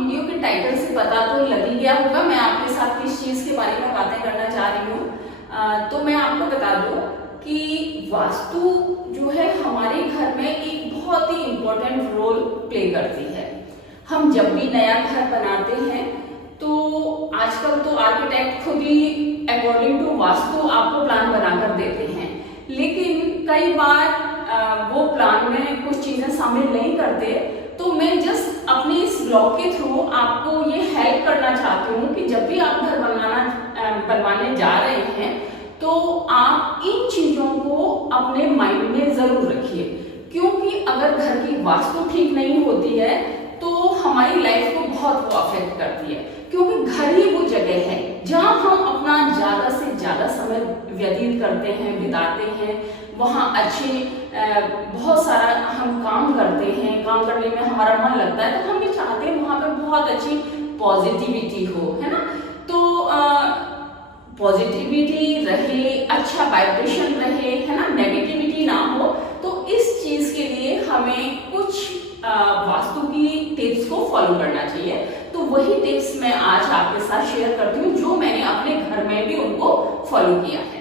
Video के title से पता तो लग ही गया होगा मैं आपके साथ किस चीज के बारे में बातें करना चाह रही हूँ। तो मैं आपको बता दूं कि वास्तु जो है हमारे घर में एक बहुत ही इम्पोर्टेंट रोल प्ले करती है। हम जब भी नया घर बनाते हैं तो आजकल तो आर्किटेक्ट खुद ही अकॉर्डिंग टू वास्तु आपको प्लान बनाकर देते हैं, लेकिन कई बार वो प्लान में कुछ चीजें शामिल नहीं करते। तो मैं जस्ट अपने इस ब्लॉग के थ्रू आपको ये हेल्प करना चाहती हूँ कि जब भी आप घर बनवाने जा रहे हैं तो आप इन चीजों को अपने माइंड में जरूर रखिए, क्योंकि अगर घर की वास्तु ठीक नहीं होती है तो हमारी लाइफ को बहुत अफेक्ट करती है। क्योंकि घर ही वो जगह है जहां हम अपना ज्यादा से ज्यादा समय व्यतीत करते हैं, बिताते हैं। वहां अच्छे बहुत सारा हम काम करते हैं, काम करने में हमारा मन लगता है, तो हम ये चाहते हैं वहां पे बहुत अच्छी पॉजिटिविटी हो, है ना। तो पॉजिटिविटी रहे, अच्छा वाइब्रेशन रहे, है ना, नेगेटिविटी ना हो। तो इस चीज के लिए हमें कुछ वास्तु की टिप्स को फॉलो करना चाहिए। तो वही टिप्स मैं आज आपके साथ शेयर करती हूँ जो मैंने अपने घर में भी उनको फॉलो किया है।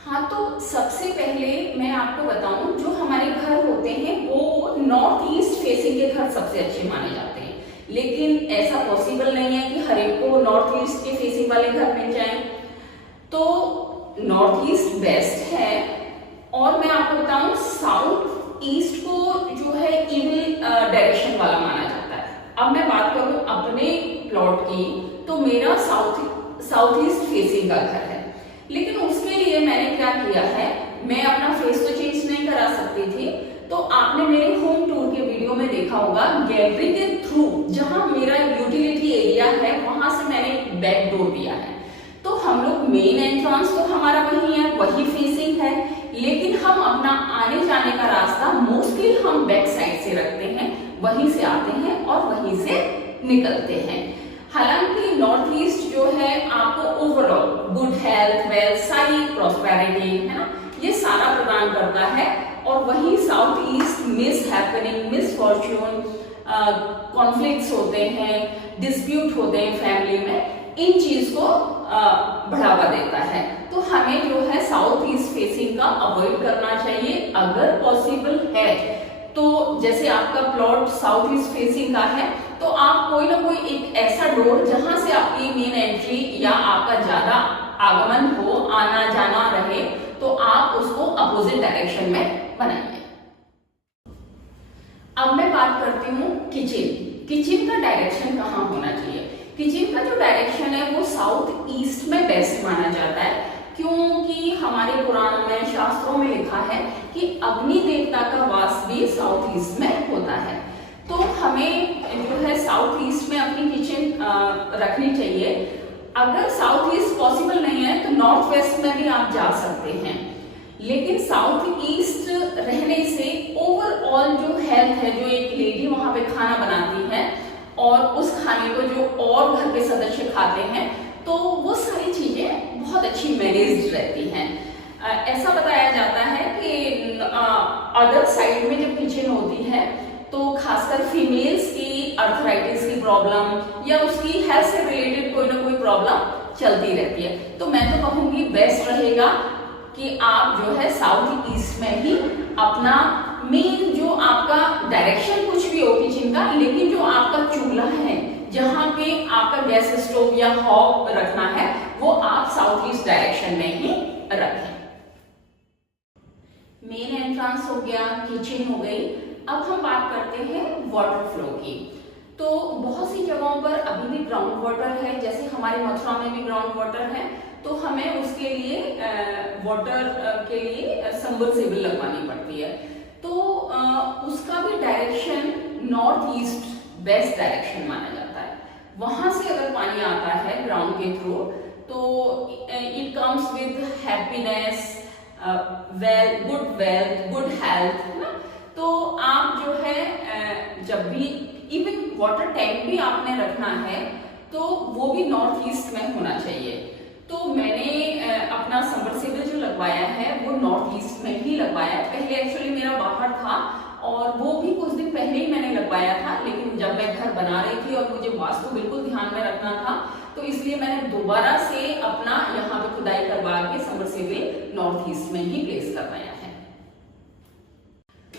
हाँ, तो सबसे पहले मैं आपको बताऊं, जो हमारे घर होते हैं वो नॉर्थ ईस्ट फेसिंग के घर सबसे अच्छे माने जाते हैं, लेकिन ऐसा पॉसिबल नहीं है कि हर एक को नॉर्थ ईस्ट के फेसिंग वाले घर मिल जाएं। तो नॉर्थ ईस्ट बेस्ट है, और मैं आपको बताऊं साउथ ईस्ट को जो है इविल डायरेक्शन वाला माना जाता है। अब मैं बात करूं अपने प्लॉट की, तो मेरा साउथ ईस्ट फेसिंग का घर है, लेकिन उसके लिए मैंने क्या किया है, मैं अपना फेस तो चेंज नहीं करा सकती थी। तो आपने मेरे होम टूर के वीडियो में देखा होगा, गैलरी के थ्रू जहां मेरा यूटिलिटी एरिया है वहां से मैंने बैक डोर दिया है। तो हम लोग मेन एंट्रेंस तो हमारा वही है, वही फेसिंग है, लेकिन हम अपना आने जाने का रास्ता मोस्टली हम बैक साइड से रखते हैं, वहीं से आते हैं और वहीं से निकलते हैं। हालांकि नॉर्थ ईस्ट जो है आपको ओवरऑल गुड हेल्थ, वेल्थ, सारी प्रॉस्पेरिटी, है ना, ये सारा प्रदान करता है। और वही south east miss happening, miss Fortune, conflicts होते हैं, डिस्प्यूट होते हैं फैमिली में, इन चीज को बढ़ावा देता है। तो हमें जो है साउथ ईस्ट फेसिंग का अवॉइड करना चाहिए अगर पॉसिबल है। तो जैसे आपका प्लॉट साउथ ईस्ट फेसिंग का है तो आप कोई ना कोई एक ऐसा डोर जहां से आपकी मेन एंट्री या आपका ज्यादा आगमन हो, आना जाना रहे, तो आप उसको अपोजिट डायरेक्शन में बनाइए। अब मैं बात करती हूँ किचन का डायरेक्शन कहाँ होना चाहिए। किचन का जो डायरेक्शन है वो साउथ ईस्ट में बेस्ट माना जाता है, क्योंकि हमारे पुराणों में, शास्त्रों में लिखा है कि अग्नि देवता का वास भी साउथ ईस्ट में होता है। तो हमें जो है साउथ ईस्ट में अपनी किचन रखनी चाहिए। अगर साउथ ईस्ट पॉसिबल नहीं है तो नॉर्थ वेस्ट में भी आप जा सकते हैं, लेकिन साउथ ईस्ट रहने से ओवरऑल जो हेल्थ है, जो एक लेडी वहां पे खाना बनाती है और उस खाने को जो और घर के सदस्य खाते हैं, तो वो सारी चीजें बहुत अच्छी मैनेज्ड रहती हैं। ऐसा बताया जाता है कि अदर साइड में जब किचन होती है तो खासकर फीमेल्स की अर्थराइटिस की प्रॉब्लम या उसकी हेल्थ से रिलेटेड कोई ना कोई प्रॉब्लम चलती रहती है। तो मैं तो कहूंगी बेस्ट रहेगा कि आप जो है साउथ ईस्ट में ही अपना मेन जो आपका डायरेक्शन कुछ भी हो किचन का, लेकिन जो आपका चूल्हा है जहां पे आपका गैस स्टोव या हॉब रखना है वो आप साउथ ईस्ट डायरेक्शन में ही रखें। मेन एंट्रेंस हो गया, किचन हो गई। अब हम बात करते हैं वाटर फ्लो की। तो बहुत सी जगहों पर अभी भी ग्राउंड वाटर है, जैसे हमारे मथुरा में भी ग्राउंड वाटर है, तो हमें उसके लिए वाटर के लिए सबमर्सिबल लगवानी पड़ती है। तो उसका भी direction north east best direction माना जाता है। वहां से अगर पानी आता है ग्राउंड के थ्रू तो it comes with happiness, wealth, good health, है ना। तो आप जो है जब भी इवन वाटर टैंक भी आपने रखना है तो वो भी नॉर्थ ईस्ट में होना चाहिए। तो मैंने अपना सबमर्सिबल जो लगवाया है वो नॉर्थ ईस्ट में ही लगवाया है। पहले एक्चुअली मेरा बाहर था और वो भी कुछ दिन पहले ही मैंने लगवाया था, लेकिन जब मैं घर बना रही थी और मुझे वास्तु बिल्कुल ध्यान में रखना था, तो इसलिए मैंने दोबारा से अपना यहाँ पे खुदाई करवा के सबमर्सिबल नॉर्थ ईस्ट में ही प्लेस करवाया है।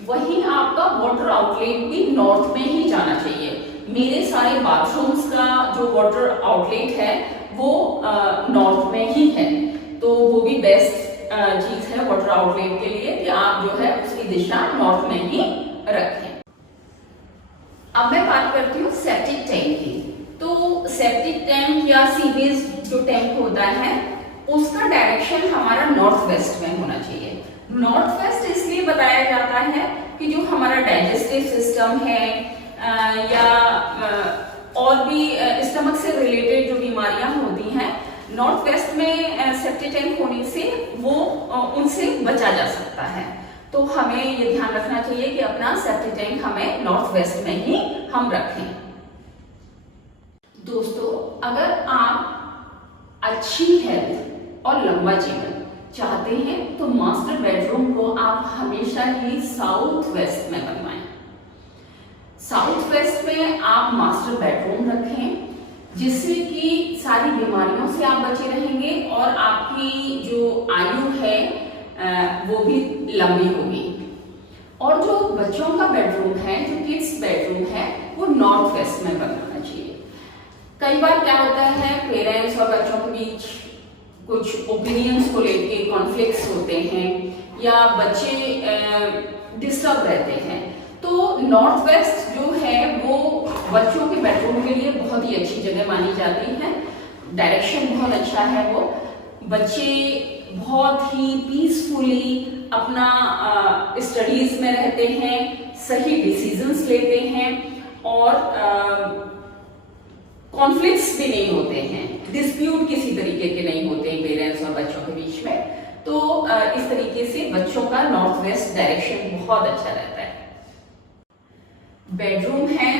वहीं आपका वाटर आउटलेट भी नॉर्थ में ही जाना चाहिए। मेरे सारे बाथरूम्स का जो वाटर आउटलेट है वो नॉर्थ में ही है, तो वो भी बेस्ट चीज है वाटर आउटलेट के लिए कि आप जो है उसकी दिशा नॉर्थ में ही रखें। अब मैं बात करती हूँ सेप्टिक टैंक की। तो सेप्टिक टैंक या सीवेज जो टैंक होता है उसका डायरेक्शन हमारा नॉर्थ वेस्ट में होना चाहिए। नॉर्थ वेस्ट इसलिए बताया जाता है कि जो हमारा डाइजेस्टिव सिस्टम है या और भी स्टमक से रिलेटेड जो बीमारियां होती हैं, नॉर्थ वेस्ट में सेप्टिक टैंक होने से वो उनसे बचा जा सकता है। तो हमें ये ध्यान रखना चाहिए कि अपना सेप्टिक टैंक हमें नॉर्थ वेस्ट में ही हम रखें। दोस्तों, अगर आप अच्छी हेल्थ और लंबा जीवन चाहते हैं तो मास्टर बेडरूम को आप हमेशा ही साउथ वेस्ट में बनवाएं। साउथ वेस्ट में आप मास्टर बेडरूम रखें, जिससे कि सारी बीमारियों से आप बचे रहेंगे और आपकी जो आयु है वो भी लंबी होगी। और जो बच्चों का बेडरूम है, जो किड्स बेडरूम है, वो नॉर्थ वेस्ट में बनना चाहिए। कई बार क्या होता है, पेरेंट्स और बच्चों के बीच कुछ ओपिनियंस को लेके कॉन्फ्लिक्ट्स होते हैं या बच्चे डिस्टर्ब रहते हैं, तो नॉर्थ वेस्ट जो है वो बच्चों के बेडरूम के लिए बहुत ही अच्छी जगह मानी जाती है। डायरेक्शन बहुत अच्छा है, वो बच्चे बहुत ही पीसफुली अपना स्टडीज में रहते हैं, सही डिसीजंस लेते हैं और कॉन्फ्लिक्ट्स भी नहीं होते हैं, डिस्प्यूट किसी तरीके के नहीं होते हैं पेरेंट्स और बच्चों के बीच में। तो इस तरीके से बच्चों का नॉर्थ वेस्ट डायरेक्शन बहुत अच्छा रहता है। बेडरूम है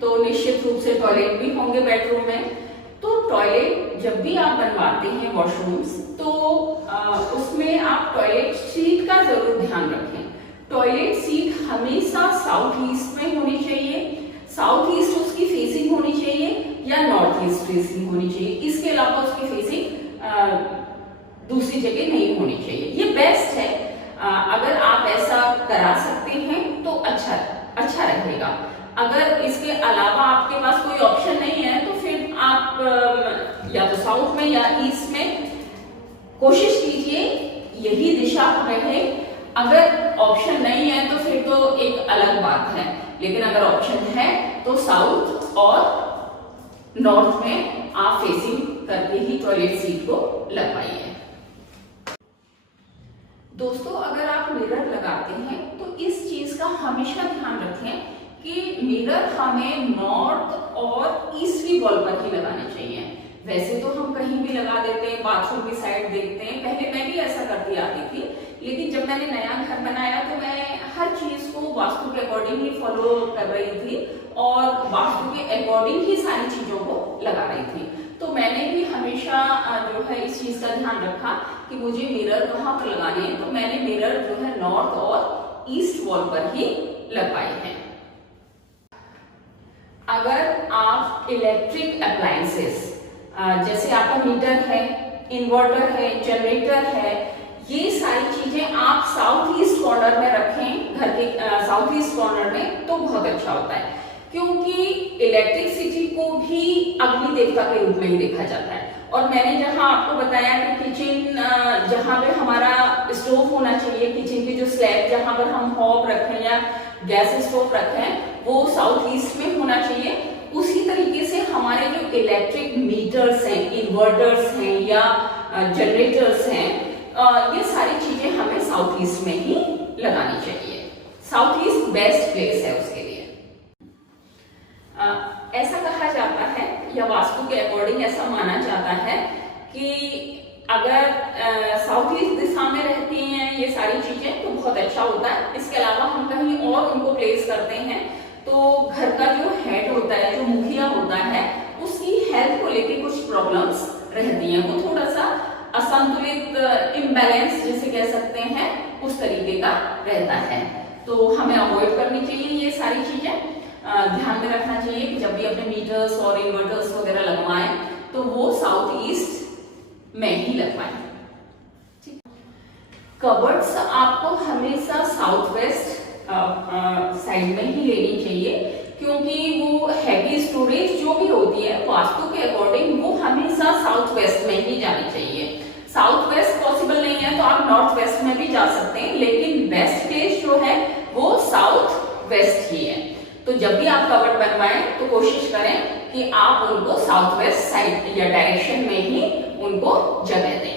तो निश्चित रूप से टॉयलेट भी होंगे बेडरूम में। तो टॉयलेट जब भी आप बनवाते हैं वॉशरूम्स, तो उसमें आप टॉयलेट सीट का जरूर ध्यान रखें। टॉयलेट सीट हमेशा साउथ ईस्ट में होनी चाहिए। साउथ ईस्ट उसकी फेसिंग होनी चाहिए या नॉर्थ ईस्ट फेसिंग होनी चाहिए। इसके अलावा उसकी फेसिंग दूसरी जगह नहीं होनी चाहिए। ये बेस्ट है। अगर आप ऐसा करा सकते हैं तो अच्छा रहेगा। अगर इसके अलावा आपके पास कोई ऑप्शन नहीं है तो फिर आप या तो साउथ में या ईस्ट में कोशिश कीजिए यही दिशा रहे। अगर ऑप्शन नहीं है तो फिर तो एक अलग बात है, लेकिन अगर ऑप्शन है तो साउथ और नॉर्थ में आप फेसिंग करके ही टॉयलेट सीट को लगवाइए। दोस्तों, अगर आप मिरर लगाते हैं तो इस चीज का हमेशा ध्यान रखें कि मिरर हमें नॉर्थ और ईस्टर्ली वॉल पर ही लगाने चाहिए। वैसे तो हम कहीं भी लगा देते हैं, बाथरूम की साइड देखते हैं, पहले मैं भी ऐसा करती आती थी, लेकिन जब मैंने नया घर बनाया तो मैं हर चीज को वास्तु के अकॉर्डिंग ही फॉलो कर रही थी और वास्तु के अकॉर्डिंग ही सारी चीजों को लगा रही थी। तो मैंने भी हमेशा जो है इस चीज का ध्यान रखा कि मुझे मिरर कहाँ पर लगाने हैं, तो मैंने मिरर जो है नॉर्थ और ईस्ट वॉल पर ही लगवाए हैं। अगर आप इलेक्ट्रिक अप्लायंसेस जैसे आपका मीटर है, इन्वर्टर है, जनरेटर है, ये सारी चीजें आप साउथ ईस्ट कॉर्नर में रखें, घर के साउथ ईस्ट कॉर्नर में, तो बहुत अच्छा होता है। क्योंकि इलेक्ट्रिसिटी को भी अग्नि देवता के रूप में ही देखा जाता है। और मैंने जहां आपको बताया कि किचन जहां पे हमारा स्टोव होना चाहिए, किचन की जो स्लैब जहां पर हम हॉब रखें या गैस स्टोव रखें, वो साउथ ईस्ट में होना चाहिए। उसी तरीके से हमारे जो इलेक्ट्रिक मीटर्स हैं, इन्वर्टर्स हैं या जनरेटर्स हैं, ये सारी चीजें हमें साउथ ईस्ट में ही लगानी चाहिए। साउथ ईस्ट बेस्ट प्लेस है उसके लिए। ऐसा कहा जाता है या वास्तु के अकॉर्डिंग ऐसा माना जाता है कि अगर साउथ ईस्ट दिशा में रहती हैं ये सारी चीजें तो बहुत अच्छा होता है। इसके अलावा हम कहीं और उनको प्लेस करते हैं तो घर का जो हेड होता है, जो मुखिया होता है, उसकी हेल्थ को लेके कुछ प्रॉब्लम्स रहती हैं। वो थोड़ा सा असंतुलित, इम्बैलेंस जिसे कह सकते हैं, उस तरीके का रहता है। तो हमें अवॉइड करनी चाहिए ये सारी चीजें, ध्यान में रखना चाहिए। चाहिए कि जब भी अपने मीटर्स और इन्वर्टर्स वगैरह लगवाएं तो वो साउथ ईस्ट में ही लगवाएं। कबर्ड्स आपको हमेशा साउथ वेस्ट साइड में ही लेनी चाहिए, क्योंकि वो हैवी स्टोरेज जो भी होती है वास्तु के अकॉर्डिंग वो हमेशा साउथ वेस्ट में ही जानी चाहिए। साउथ वेस्ट पॉसिबल नहीं है तो आप नॉर्थ वेस्ट में भी जा सकते हैं, लेकिन बेस्ट प्लेस जो है वो साउथ वेस्ट ही है। तो जब भी आप कबर्ड बनवाएं तो कोशिश करें कि आप उनको साउथ वेस्ट साइड या डायरेक्शन में ही उनको जगह दें।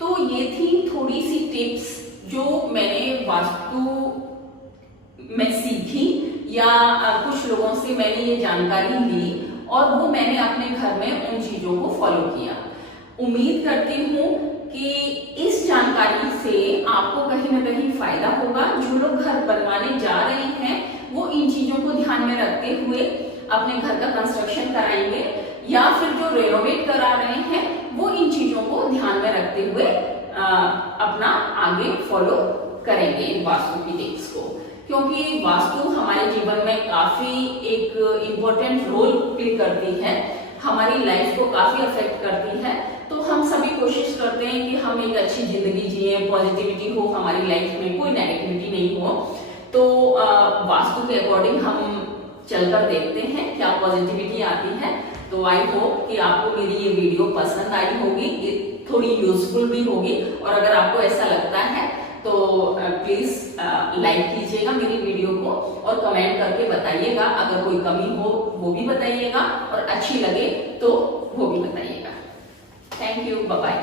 तो ये थी थोड़ी सी टिप्स जो मैंने वास्तु में सीखी या कुछ लोगों से मैंने ये जानकारी ली और वो मैंने अपने घर में उन चीजों को फॉलो किया। उम्मीद करती हूँ कि इस जानकारी से आपको कहीं ना कहीं फायदा होगा। जो लोग घर बनवाने जा रहे हैं वो इन चीजों को ध्यान में रखते हुए अपने घर का कंस्ट्रक्शन कराएंगे, या फिर जो रेनोवेट करा रहे हैं वो इन चीजों को ध्यान में रखते हुए अपना आगे फॉलो करेंगे इन वास्तु की टिप्स को, क्योंकि वास्तु हमारे जीवन में काफी एक इम्पोर्टेंट रोल प्ले करती है, हमारी लाइफ को काफी अफेक्ट करती है। तो हम सभी कोशिश करते हैं कि हम एक अच्छी जिंदगी जिए, पॉजिटिविटी हो हमारी लाइफ में, कोई नेगेटिविटी नहीं हो। तो वास्तु के अकॉर्डिंग हम चलकर देखते हैं क्या पॉजिटिविटी आती है। तो आई होप कि आपको मेरी ये वीडियो पसंद आई होगी, थोड़ी यूजफुल भी होगी, और अगर आपको ऐसा लगता है तो प्लीज लाइक कीजिएगा मेरी वीडियो को और कमेंट करके बताइएगा। अगर कोई कमी हो वो भी बताइएगा और अच्छी लगे तो वो भी बताइएगा। Thank you, bye bye.